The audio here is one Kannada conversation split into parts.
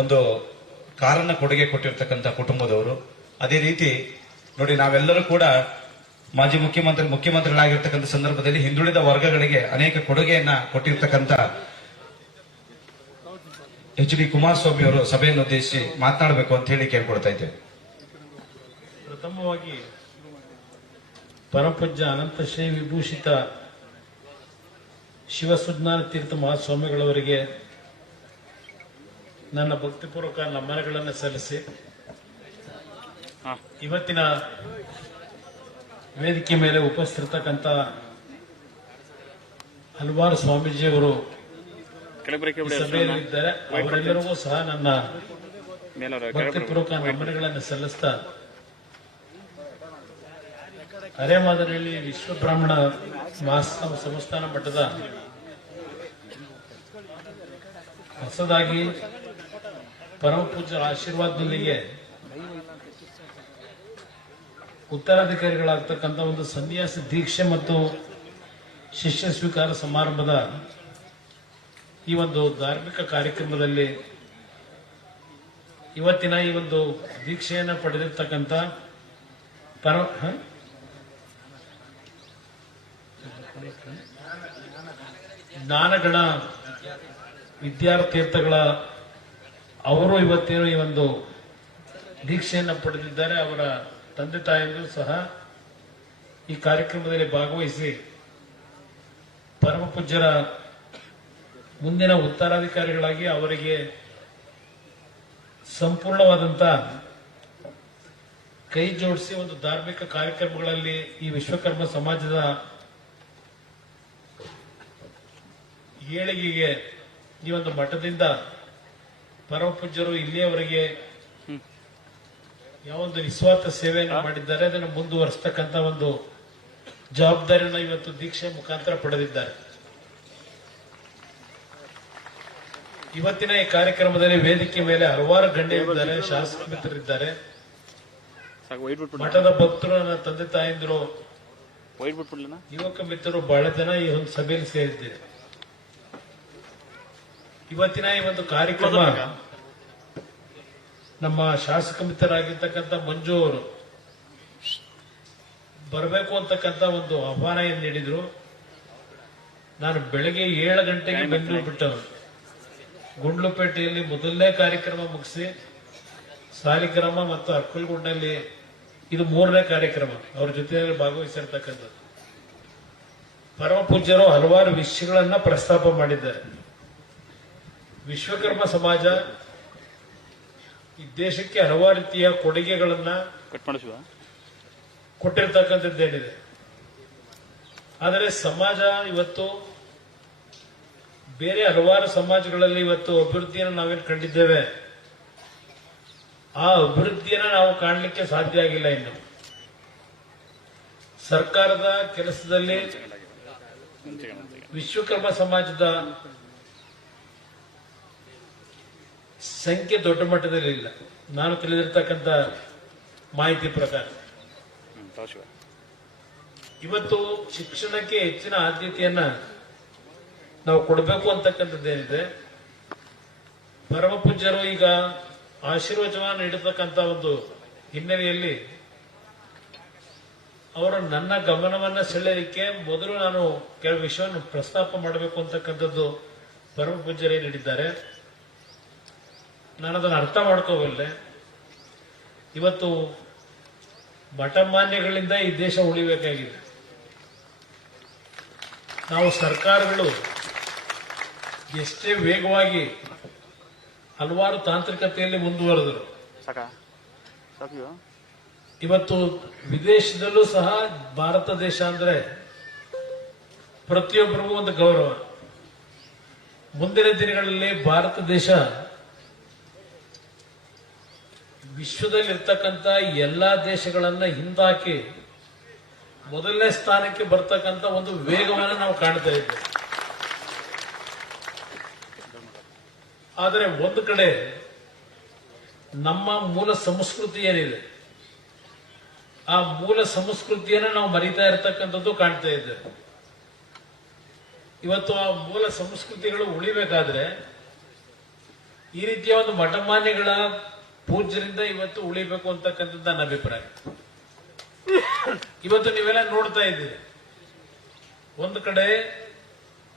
ಒಂದು ಕಾರನ್ನ ಕೊಡುಗೆ ಕೊಟ್ಟಿರ್ತಕ್ಕಂಥ ಕುಟುಂಬದವರು. ಅದೇ ರೀತಿ ನೋಡಿ, ನಾವೆಲ್ಲರೂ ಕೂಡ ಮಾಜಿ ಮುಖ್ಯಮಂತ್ರಿಗಳಾಗಿರ್ತಕ್ಕಂಥ ಸಂದರ್ಭದಲ್ಲಿ ಹಿಂದುಳಿದ ವರ್ಗಗಳಿಗೆ ಅನೇಕ ಕೊಡುಗೆಯನ್ನ ಕೊಟ್ಟಿರ್ತಕ್ಕಂಥ ಎಚ್.ಡಿ. ಕುಮಾರಸ್ವಾಮಿ ಅವರು ಸಭೆಯನ್ನು ಉದ್ದೇಶಿಸಿ ಮಾತನಾಡಬೇಕು ಅಂತ ಹೇಳಿ ಕೇಳ್ಕೊಡ್ತಾ ಇದ್ದೇವೆ. ಪ್ರಥಮವಾಗಿ ಪರಮಪೂಜ್ಯ ಅನಂತ ಶ್ರೀ ವಿಭೂಷಿತ ಶಿವಸುಜ್ಞಾನ ತೀರ್ಥ ಮಹಾಸ್ವಾಮಿಗಳವರಿಗೆ ನನ್ನ ಭಕ್ತಿಪೂರ್ವಕ ನಮನಗಳನ್ನು ಸಲ್ಲಿಸಿ, ಇವತ್ತಿನ ವೇದಿಕೆ ಮೇಲೆ ಉಪಸ್ಥಿತಕ್ಕಂಥ ಹಲವಾರು ಸ್ವಾಮೀಜಿಯವರು ಸಭೆಯಲ್ಲಿದ್ದಾರೆ. ಅವರೆಲ್ಲರಿಗೂ ಸಹ ನನ್ನ ಭಕ್ತಿಪೂರ್ವಕ ನಮನಗಳನ್ನು ಸಲ್ಲಿಸ್ತಾ, ಅರೆಮಾದರಿಯಲ್ಲಿ ವಿಶ್ವ ಬ್ರಾಹ್ಮಣ ಸಂಸ್ಥಾನ ಮಟ್ಟದ ಹೊಸದಾಗಿ ಪರಮ ಪೂಜ್ಯರ ಆಶೀರ್ವಾದದೊಂದಿಗೆ ಉತ್ತರಾಧಿಕಾರಿಗಳಾಗ್ತಕ್ಕಂಥ ಒಂದು ಸನ್ಯಾಸ ದೀಕ್ಷೆ ಮತ್ತು ಶಿಷ್ಯ ಸ್ವೀಕಾರ ಸಮಾರಂಭದ ಈ ಒಂದು ಧಾರ್ಮಿಕ ಕಾರ್ಯಕ್ರಮದಲ್ಲಿ ಇವತ್ತಿನ ಈ ಒಂದು ದೀಕ್ಷೆಯನ್ನು ಪಡೆದಿರ್ತಕ್ಕಂಥ ಜ್ಞಾನಗಣ ವಿದ್ಯಾರ್ಥಿಗಳ ಅವರು ಇವತ್ತೇನು ಈ ಒಂದು ದೀಕ್ಷೆಯನ್ನು ಪಡೆದಿದ್ದಾರೆ. ಅವರ ತಂದೆ ತಾಯಿಯರು ಸಹ ಈ ಕಾರ್ಯಕ್ರಮದಲ್ಲಿ ಭಾಗವಹಿಸಿ ಪರಮ ಪೂಜ್ಯರ ಮುಂದಿನ ಉತ್ತರಾಧಿಕಾರಿಗಳಾಗಿ ಅವರಿಗೆ ಸಂಪೂರ್ಣವಾದಂತ ಕೈ ಜೋಡಿಸಿ ಒಂದು ಧಾರ್ಮಿಕ ಕಾರ್ಯಕ್ರಮಗಳಲ್ಲಿ ಈ ವಿಶ್ವಕರ್ಮ ಸಮಾಜದ ಏಳಿಗೆಗೆ ಈ ಒಂದು ಮಠದಿಂದ ಪರಮ ಪೂಜ್ಯರು ಇಲ್ಲಿಯವರೆಗೆ ಯಾವೊಂದು ನಿಸ್ವಾರ್ಥ ಸೇವೆಯನ್ನು ಮಾಡಿದ್ದಾರೆ ಅದನ್ನು ಮುಂದುವರಿಸತಕ್ಕಂಥ ಒಂದು ಜವಾಬ್ದಾರಿಯನ್ನು ಇವತ್ತು ದೀಕ್ಷೆ ಮುಖಾಂತರ ಪಡೆದಿದ್ದಾರೆ. ಇವತ್ತಿನ ಈ ಕಾರ್ಯಕ್ರಮದಲ್ಲಿ ವೇದಿಕೆ ಮೇಲೆ ಹಲವಾರು ಗಣ್ಯರಿದ್ದಾರೆ, ಶಾಸಕ ಮಿತ್ರರಿದ್ದಾರೆ, ಮಠದ ಭಕ್ತರು, ನನ್ನ ತಂದೆ ತಾಯಂದಿರು, ಯುವಕ ಮಿತ್ರರು ಬಹಳ ಜನ ಈ ಒಂದು ಸಭೆಯಲ್ಲಿ ಸೇರಿದ್ದೇವೆ. ಇವತ್ತಿನ ಈ ಒಂದು ಕಾರ್ಯಕ್ರಮ ನಮ್ಮ ಶಾಸಕ ಮಿತ್ರರಾಗಿರ್ತಕ್ಕಂಥ ಮಂಜು ಅವರು ಬರಬೇಕು ಅಂತಕ್ಕಂಥ ಒಂದು ಆಹ್ವಾನ ಏನು ನೀಡಿದ್ರು. ನಾನು ಬೆಳಗ್ಗೆ 7 ಗಂಟೆಗೆ ಬೆಂಗಳೂರು ಬಿಟ್ಟವರು, ಗುಂಡ್ಲುಪೇಟೆಯಲ್ಲಿ ಮೊದಲನೇ ಕಾರ್ಯಕ್ರಮ ಮುಗಿಸಿ ಸಾಲಿಗ್ರಾಮ ಮತ್ತು ಅಕ್ಕಲ್ಗುಂಡಲ್ಲಿ ಇದು 3ನೇ ಕಾರ್ಯಕ್ರಮ ಅವ್ರ ಜೊತೆಯಲ್ಲಿ ಭಾಗವಹಿಸಿರ್ತಕ್ಕಂಥದ್ದು. ಪರಮ ಪೂಜ್ಯರು ಹಲವಾರು ವಿಷಯಗಳನ್ನ ಪ್ರಸ್ತಾಪ ಮಾಡಿದ್ದಾರೆ. ವಿಶ್ವಕರ್ಮ ಸಮಾಜ ಈ ದೇಶಕ್ಕೆ ಹಲವಾರು ರೀತಿಯ ಕೊಡುಗೆಗಳನ್ನ ಕೊಟ್ಟಿರ್ತಕ್ಕಂಥದ್ದೇನಿದೆ. ಆದರೆ ಸಮಾಜ ಇವತ್ತು ಬೇರೆ ಹಲವಾರು ಸಮಾಜಗಳಲ್ಲಿ ಇವತ್ತು ಅಭಿವೃದ್ಧಿಯನ್ನು ನಾವೇನು ಕಂಡಿದ್ದೇವೆ, ಆ ಅಭಿವೃದ್ಧಿಯನ್ನು ನಾವು ಕಾಣಲಿಕ್ಕೆ ಸಾಧ್ಯ ಆಗಿಲ್ಲ. ಇನ್ನು ಸರ್ಕಾರದ ಕೆಲಸದಲ್ಲಿ ವಿಶ್ವಕರ್ಮ ಸಮಾಜದ ಸಂಖ್ಯೆ ದೊಡ್ಡ ಮಟ್ಟದಲ್ಲಿ ಇಲ್ಲ. ನಾನು ತಿಳಿದಿರ್ತಕ್ಕಂಥ ಮಾಹಿತಿ ಪ್ರಕಾರ ಇವತ್ತು ಶಿಕ್ಷಣಕ್ಕೆ ಹೆಚ್ಚಿನ ಆದ್ಯತೆಯನ್ನ ನಾವು ಕೊಡಬೇಕು ಅಂತಕ್ಕಂಥದ್ದೇನಿದೆ. ಪರಮ ಪೂಜ್ಯರು ಈಗ ಆಶೀರ್ವಚನ ನೀಡತಕ್ಕಂಥ ಒಂದು ಹಿನ್ನೆಲೆಯಲ್ಲಿ ಅವರು ನನ್ನ ಗಮನವನ್ನ ಸೆಳೆಯಲಿಕ್ಕೆ ಮೊದಲು ನಾನು ಕೆಲವು ವಿಷಯವನ್ನು ಪ್ರಸ್ತಾಪ ಮಾಡಬೇಕು ಅಂತಕ್ಕಂಥದ್ದು ಪರಮ ಪೂಜ್ಯರೇ ನೀಡಿದ್ದಾರೆ. ನಾನು ಅದನ್ನು ಅರ್ಥ ಮಾಡ್ಕೋಬಲ್ಲೆ. ಇವತ್ತು ಮಠಮಾನ್ಯಗಳಿಂದ ಈ ದೇಶ ಉಳಿಬೇಕಾಗಿದೆ. ನಾವು ಸರ್ಕಾರಗಳು ಎಷ್ಟೇ ವೇಗವಾಗಿ ಹಲವಾರು ತಾಂತ್ರಿಕತೆಯಲ್ಲಿ ಮುಂದುವರೆದರು, ಇವತ್ತು ವಿದೇಶದಲ್ಲೂ ಸಹ ಭಾರತ ದೇಶ ಅಂದ್ರೆ ಪ್ರತಿಯೊಬ್ಬರಿಗೂ ಒಂದು ಗೌರವ. ಮುಂದಿನ ದಿನಗಳಲ್ಲಿ ಭಾರತ ದೇಶ ವಿಶ್ವದಲ್ಲಿರ್ತಕ್ಕಂಥ ಎಲ್ಲಾ ದೇಶಗಳನ್ನ ಹಿಂದಾಕಿ ಮೊದಲನೇ ಸ್ಥಾನಕ್ಕೆ ಬರ್ತಕ್ಕಂಥ ಒಂದು ವೇಗವನ್ನು ನಾವು ಕಾಣ್ತಾ ಇದ್ದೇವೆ. ಆದರೆ ಒಂದು ಕಡೆ ನಮ್ಮ ಮೂಲ ಸಂಸ್ಕೃತಿ ಏನಿದೆ, ಆ ಮೂಲ ಸಂಸ್ಕೃತಿಯನ್ನು ನಾವು ಮರಿತಾ ಇರತಕ್ಕಂಥದ್ದು ಕಾಣ್ತಾ ಇದ್ದೇವೆ. ಇವತ್ತು ಆ ಮೂಲ ಸಂಸ್ಕೃತಿಗಳು ಉಳಿಬೇಕಾದ್ರೆ ಈ ರೀತಿಯ ಒಂದು ಮಠಮಾನ್ಯಗಳ ಪೂಜ್ಯರಿಂದ ಇವತ್ತು ಉಳಿಬೇಕು ಅಂತಕ್ಕಂಥದ್ದು ನನ್ನ ಅಭಿಪ್ರಾಯ. ಇವತ್ತು ನೀವೆಲ್ಲ ನೋಡ್ತಾ ಇದ್ದೀರಿ, ಒಂದು ಕಡೆ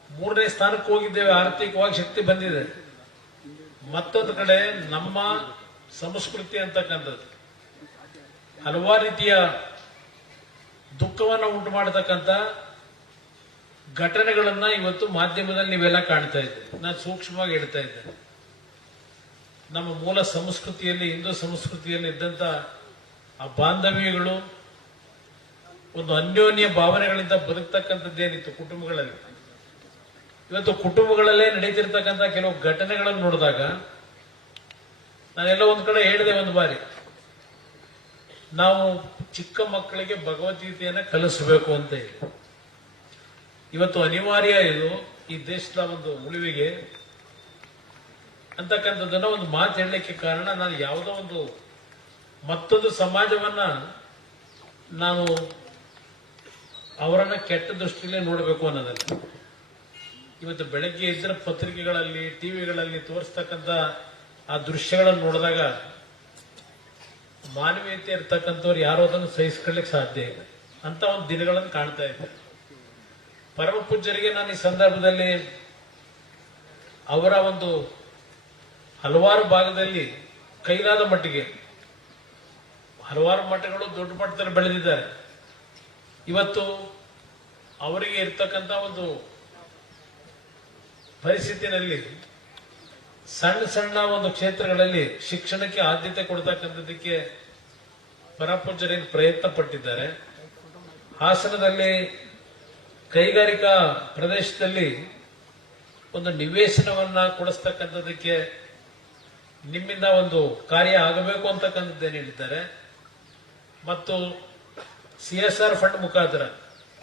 3ನೇ ಸ್ಥಾನಕ್ಕೆ ಹೋಗಿದ್ದೇವೆ, ಆರ್ಥಿಕವಾಗಿ ಶಕ್ತಿ ಬಂದಿದೆ. ಮತ್ತೊಂದು ಕಡೆ ನಮ್ಮ ಸಂಸ್ಕೃತಿ ಅಂತಕ್ಕಂಥದ್ದು ಹಲವಾರು ರೀತಿಯ ದುಃಖವನ್ನು ಉಂಟು ಮಾಡತಕ್ಕಂಥ ಘಟನೆಗಳನ್ನ ಇವತ್ತು ಮಾಧ್ಯಮದಲ್ಲಿ ನೀವೆಲ್ಲ ಕಾಣ್ತಾ ಇದ್ದೀರಿ. ನಾನು ಸೂಕ್ಷ್ಮವಾಗಿ ಹೇಳ್ತಾ ಇದ್ದೇನೆ, ನಮ್ಮ ಮೂಲ ಸಂಸ್ಕೃತಿಯಲ್ಲಿ, ಹಿಂದೂ ಸಂಸ್ಕೃತಿಯಲ್ಲಿ ಇದ್ದಂತ ಆ ಬಾಂಧವ್ಯಗಳು, ಒಂದು ಅನ್ಯೋನ್ಯ ಭಾವನೆಗಳಿಂದ ಬದುಕ್ತಕ್ಕಂಥದ್ದೇನಿತ್ತು ಕುಟುಂಬಗಳಲ್ಲಿ, ಇವತ್ತು ಕುಟುಂಬಗಳಲ್ಲೇ ನಡೀತಿರ್ತಕ್ಕಂಥ ಕೆಲವು ಘಟನೆಗಳನ್ನು ನೋಡಿದಾಗ ನಾನೆಲ್ಲ ಒಂದ್ ಕಡೆ ಹೇಳಿದೆ ಒಂದು ಬಾರಿ, ನಾವು ಚಿಕ್ಕ ಮಕ್ಕಳಿಗೆ ಭಗವದ್ಗೀತೆಯನ್ನ ಕಲಿಸಬೇಕು ಅಂತ ಹೇಳಿ. ಇವತ್ತು ಅನಿವಾರ್ಯ ಇದು ಈ ದೇಶದ ಒಂದು ಉಳಿವಿಗೆ ಅಂತಕ್ಕಂಥದ್ದನ್ನ ಒಂದು ಮಾತು ಹೇಳಲಿಕ್ಕೆ ಕಾರಣ, ನಾನು ಯಾವುದೋ ಒಂದು ಮತ್ತೊಂದು ಸಮಾಜವನ್ನ ನಾನು ಅವರನ್ನ ಕೆಟ್ಟ ದೃಷ್ಟಿಯಲ್ಲೇ ನೋಡಬೇಕು ಅನ್ನೋದಲ್ಲ. ಇವತ್ತು ಬೆಳಗ್ಗೆ ಇದ್ರ ಪತ್ರಿಕೆಗಳಲ್ಲಿ, ಟಿವಿಗಳಲ್ಲಿ ತೋರಿಸ್ತಕ್ಕಂಥ ಆ ದೃಶ್ಯಗಳನ್ನು ನೋಡಿದಾಗ ಮಾನವೀಯತೆ ಇರ್ತಕ್ಕಂಥವ್ರು ಯಾರೋ ಅದನ್ನು ಸಹಿಸ್ಕೊಳ್ಳಿಕ್ಕೆ ಸಾಧ್ಯ ಇಲ್ಲ ಅಂತ ಒಂದು ದಿನಗಳನ್ನು ಕಾಣ್ತಾ ಇದ್ದೆ. ಪರಮ ಪೂಜ್ಯರಿಗೆ ನಾನು ಈ ಸಂದರ್ಭದಲ್ಲಿ ಅವರ ಒಂದು ಹಲವಾರು ಭಾಗದಲ್ಲಿ ಕೈಲಾದ ಮಟ್ಟಿಗೆ ಹಲವಾರು ಮಠಗಳು ದೊಡ್ಡ ಮಟ್ಟದಲ್ಲಿ ಬೆಳೆದಿದ್ದಾರೆ. ಇವತ್ತು ಅವರಿಗೆ ಇರ್ತಕ್ಕಂಥ ಒಂದು ಪರಿಸ್ಥಿತಿನಲ್ಲಿ ಸಣ್ಣ ಸಣ್ಣ ಒಂದು ಕ್ಷೇತ್ರಗಳಲ್ಲಿ ಶಿಕ್ಷಣಕ್ಕೆ ಆದ್ಯತೆ ಕೊಡ್ತಕ್ಕಂಥದ್ದಕ್ಕೆ ಪರಪೂಜ್ಯರೇನು ಪ್ರಯತ್ನ ಪಟ್ಟಿದ್ದಾರೆ. ಹಾಸನದಲ್ಲಿ ಕೈಗಾರಿಕಾ ಪ್ರದೇಶದಲ್ಲಿ ಒಂದು ನಿವೇಶನವನ್ನ ಕೊಡಿಸ್ತಕ್ಕಂಥದ್ದಕ್ಕೆ ನಿಮ್ಮಿಂದ ಒಂದು ಕಾರ್ಯ ಆಗಬೇಕು ಅಂತಕ್ಕಂಥದ್ದೇನು ಹೇಳಿದ್ದಾರೆ. ಮತ್ತು CSR ಫಂಡ್ ಮುಖಾಂತರ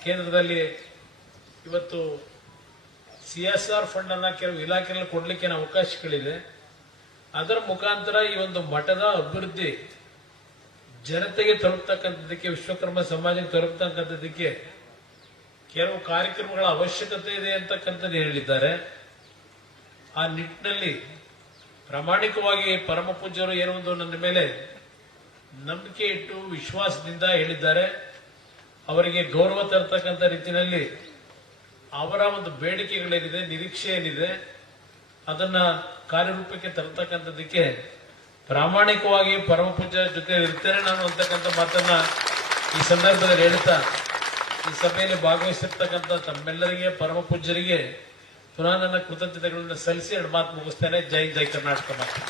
ಕೇಂದ್ರದಲ್ಲಿ ಇವತ್ತು CSR ಫಂಡ್ ಅನ್ನ ಕೆಲವು ಇಲಾಖೆಗಳಲ್ಲಿ ಕೊಡ್ಲಿಕ್ಕೆ ಅವಕಾಶಗಳಿದೆ. ಅದರ ಮುಖಾಂತರ ಈ ಒಂದು ಮಠದ ಅಭಿವೃದ್ಧಿ ಜನತೆಗೆ ತಲುಪತಕ್ಕಂಥದ್ದಕ್ಕೆ, ವಿಶ್ವಕರ್ಮ ಸಮಾಜಕ್ಕೆ ತಲುಪತಕ್ಕಂಥದ್ದಕ್ಕೆ ಕೆಲವು ಕಾರ್ಯಕ್ರಮಗಳ ಅವಶ್ಯಕತೆ ಇದೆ ಅಂತಕ್ಕಂಥದ್ದು ಹೇಳಿದ್ದಾರೆ. ಆ ನಿಟ್ಟಿನಲ್ಲಿ ಪ್ರಾಮಾಣಿಕವಾಗಿ ಪರಮ ಪೂಜ್ಯರು ಏನೋ ಒಂದು ನನ್ನ ಮೇಲೆ ನಂಬಿಕೆ ಇಟ್ಟು ವಿಶ್ವಾಸದಿಂದ ಹೇಳಿದ್ದಾರೆ. ಅವರಿಗೆ ಗೌರವ ತರತಕ್ಕಂಥ ರೀತಿಯಲ್ಲಿ ಅವರ ಒಂದು ಬೇಡಿಕೆಗಳೇನಿದೆ, ನಿರೀಕ್ಷೆ ಏನಿದೆ, ಅದನ್ನ ಕಾರ್ಯರೂಪಕ್ಕೆ ತರತಕ್ಕಂಥದ್ದಕ್ಕೆ ಪ್ರಾಮಾಣಿಕವಾಗಿ ಪರಮ ಪೂಜ್ಯ ಜೊತೆ ಇರ್ತೇನೆ ನಾನು ಅಂತಕ್ಕಂಥ ಮಾತನ್ನ ಈ ಸಂದರ್ಭದಲ್ಲಿ ಹೇಳ್ತಾ, ಈ ಸಭೆಯಲ್ಲಿ ಭಾಗವಹಿಸಿರ್ತಕ್ಕಂಥ ತಮ್ಮೆಲ್ಲರಿಗೆ, ಪರಮ ಪೂಜ್ಯರಿಗೆ ಪುನಃ ನನ್ನ ಕೃತಜ್ಞತೆಗಳನ್ನು ಸಲ್ಲಿಸಿ ಎರಡು ಮಾತು ಮುಗಿಸ್ತೇನೆ. ಜೈ ಜೈ ಕರ್ನಾಟಕ ಮಾತು.